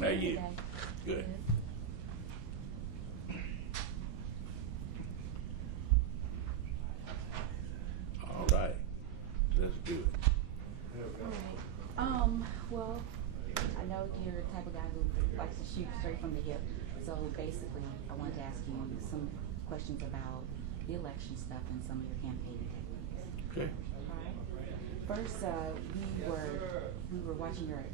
How you? Good. All right. Let's do it. Well, I know you're the type of guy who likes to shoot straight from the hip. So basically, I wanted to ask you some questions about the election stuff and some of your campaigning techniques. Okay. All right. First, we were watching your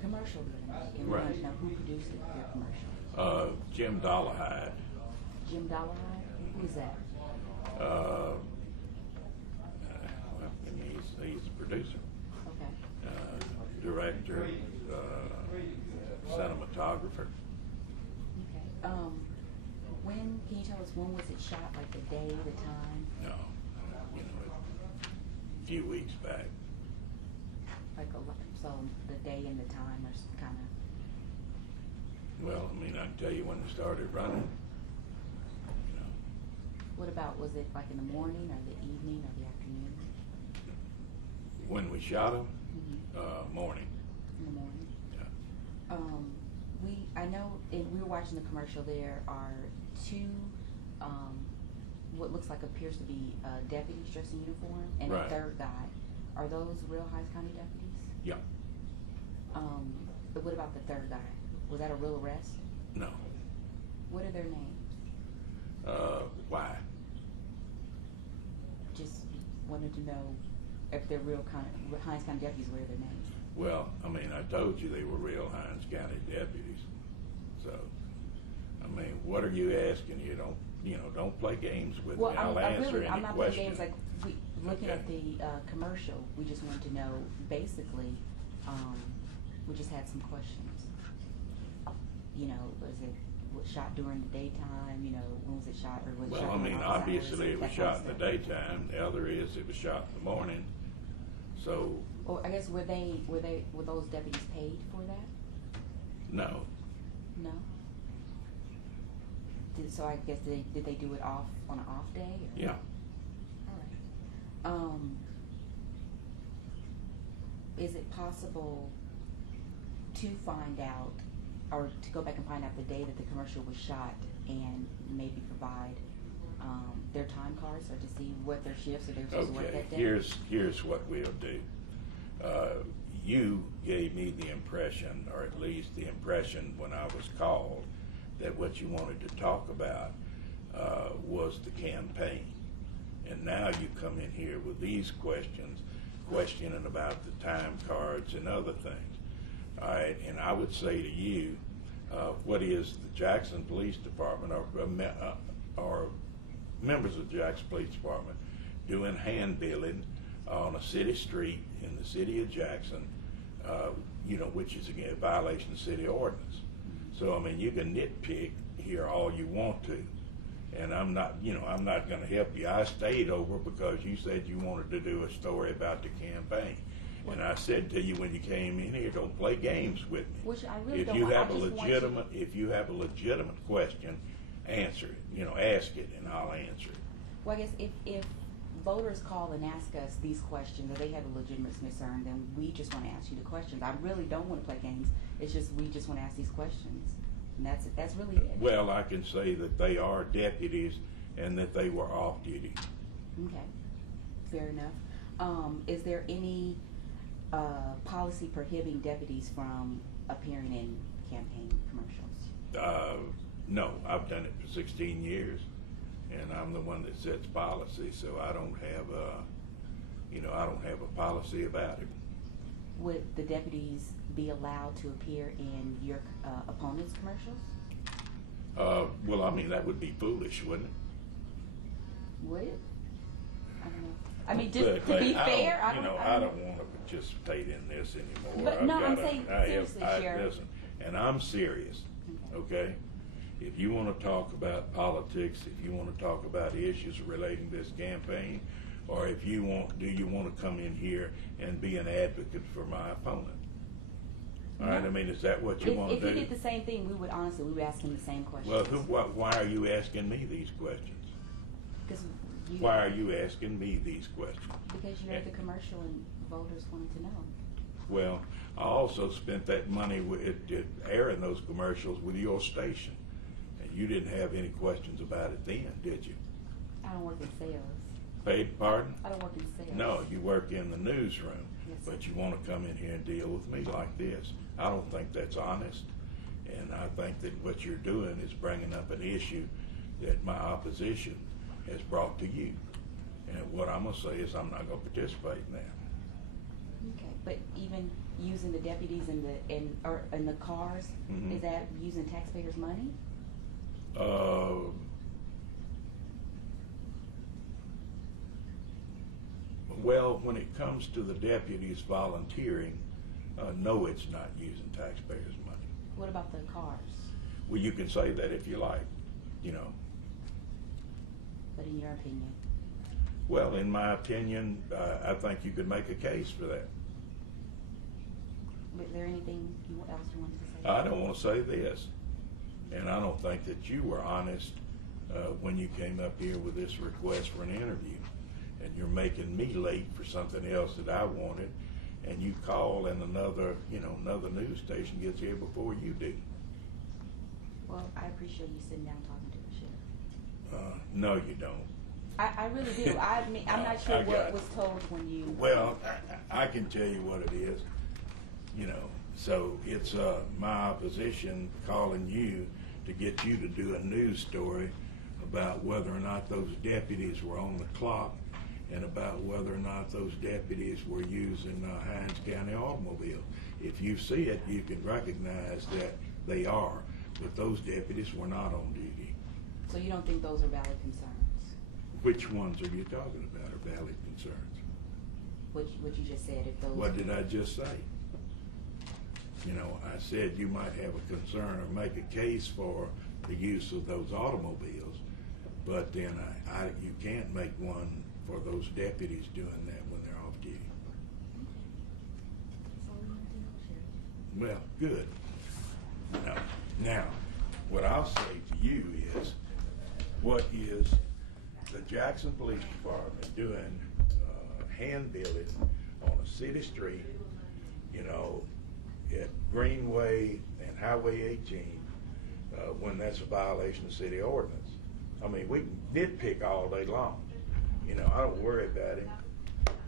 commercial the other night, and we wanted to know who produced your commercial. Jim Dollahide. Jim Dollahide? Who's that? Well, he's the producer. Okay. Director, cinematographer. Okay. When can you tell us when was it shot? Like the day, the time? No, a few weeks back. So the day and the time are kind of. Well, I mean, I can tell you when it started running. What about, was it like in the morning or the evening or the afternoon? When we shot him, morning. In the morning. Yeah. I know we were watching the commercial. There are two, what looks like appears to be deputies dressed in uniform, and Right. a third guy. Are those real Hinds County deputies? Yeah. But what about the third guy? Was that a real arrest? No. What are their names? Why? Just wanted to know if they're real Hinds County deputies. What are their names? Well, I mean, I told you they were real Hinds County deputies. So, I mean, what are you asking? Don't play games with me. I'll answer any I'm not question. playing games. Looking at the commercial, we just wanted to know. Basically, we just had some questions. Was it shot during the daytime? When was it shot? Or was it shot during office obviously hours? it was shot in the daytime. The other is it was shot in the morning. So. Well, I guess were those deputies paid for that? No. No. So I guess did they do it on an off day? Or? Yeah. All right. Is it possible to find out, or to go back and find out the day that the commercial was shot, and maybe provide their time cards, or to see what their shifts or they were supposed to work that day? Here's what we'll do. You gave me the impression, or at least the impression when I was called, that what you wanted to talk about was the campaign. And now you come in here with these questions, questioning about the time cards and other things. All right, and I would say to you, what is the Jackson Police Department or members of the Jackson Police Department doing hand billing on a city street in the city of Jackson, which is again a violation of city ordinance. So I mean, you can nitpick here all you want to, and I'm not going to help you. I stayed over because you said you wanted to do a story about the campaign, and I said to you when you came in here, don't play games with me. Which I really if don't. You have if you have a legitimate question, answer it. Ask it, and I'll answer it. Well, I guess if voters call and ask us these questions, or they have a legitimate concern, then we just want to ask you the questions. I really don't want to play games. It's just we just want to ask these questions, and that's really it. Well, I can say that they are deputies and that they were off duty. Okay, fair enough. Is there any policy prohibiting deputies from appearing in campaign commercials? No, I've done it for 16 years. And I'm the one that sets policy, so I don't have a policy about it. Would the deputies be allowed to appear in your opponent's commercials? Well, I mean, that would be foolish, wouldn't it? Would it? I don't know. I mean, just to be fair, I don't want to participate in this anymore. But I'm saying seriously, Sheriff. Listen, and I'm serious, okay? If you want to talk about politics, if you want to talk about issues relating to this campaign, or do you want to come in here and be an advocate for my opponent? All right, I mean, is that what you want to do? If you did the same thing, we would ask him the same questions. Well, why are you asking me these questions? Why are you asking me these questions? Because you heard the commercial and voters wanted to know. Well, I also spent that money at airing those commercials with your station, and you didn't have any questions about it then, did you? I don't work in sales. Beg pardon? I don't work in sales. No, you work in the newsroom, Yes, but sir. you want to come in here and deal with me like this. I don't think that's honest, and I think that what you're doing is bringing up an issue that my opposition has brought to you. And what I'm going to say is I'm not going to participate in that. Okay, but even using the deputies in the cars, Mhm. is that using taxpayers' money? Well, when it comes to the deputies volunteering, no, it's not using taxpayers' money. What about the cars? Well, you can say that if you like, you know. But in your opinion? Well, in my opinion, I think you could make a case for that. Is there anything else you wanted to say? I don't want to say this, and I don't think that you were honest when you came up here with this request for an interview, and you're making me late for something else that I wanted, and you call and another news station gets here before you do. Well, I appreciate you sitting down talking to the sheriff. No, you don't. I really do. I mean, I'm not sure I got what it. was told when you. Well, I can tell you what it is. So it's my opposition calling you to get you to do a news story about whether or not those deputies were on the clock and about whether or not those deputies were using Hinds County automobile. If you see it, you can recognize that they are, but those deputies were not on duty. So you don't think those are valid concerns? Which ones are you talking about are valid concerns? What you just said, if those. What did I just say? I said you might have a concern or make a case for the use of those automobiles, but then you can't make one for those deputies doing that when they're off duty. Well, good. Now, what I'll say to you is, what is the Jackson Police Department doing hand billing on a city street, at Greenway and Highway 18, when that's a violation of city ordinance? I mean, we can nitpick all day long. I don't worry about it,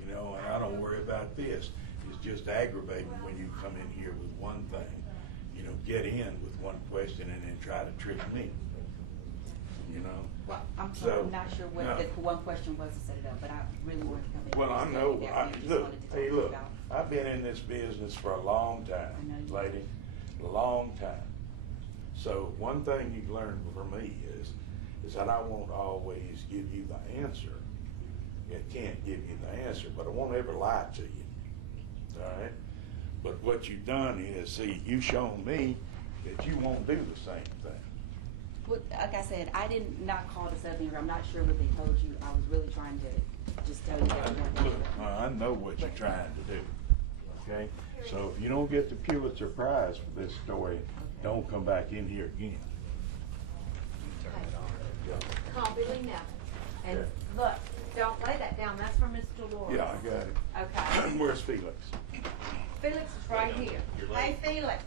and I don't worry about this. It's just aggravating when you come in here with one thing, get in with one question and then try to trick me, Well, I'm sorry, So, I'm not sure what no. the one question was to set it up, but I really wanted to come in. Well, I and know. say that we just Look, wanted to talk hey, look. about- I've been in this business for a long I know time, you lady, a long time. So one thing you've learned from me is that I won't always give you the answer. It can't give you the answer, but I won't ever lie to you. All right. But what you've done is, see, you've shown me that you won't do the same thing. Well, like I said, I did not call to set up. I'm not sure what they told you. I was really trying to just tell you that. Look, I know what you're trying to do, okay? So if you don't get the Pulitzer Prize for this story, don't come back in here again. Call Billy now. And Okay. look, don't lay that down. That's for Mr. Lawrence. Yeah, I got it. Okay. Where's Felix? Felix is right here. Hey, Felix.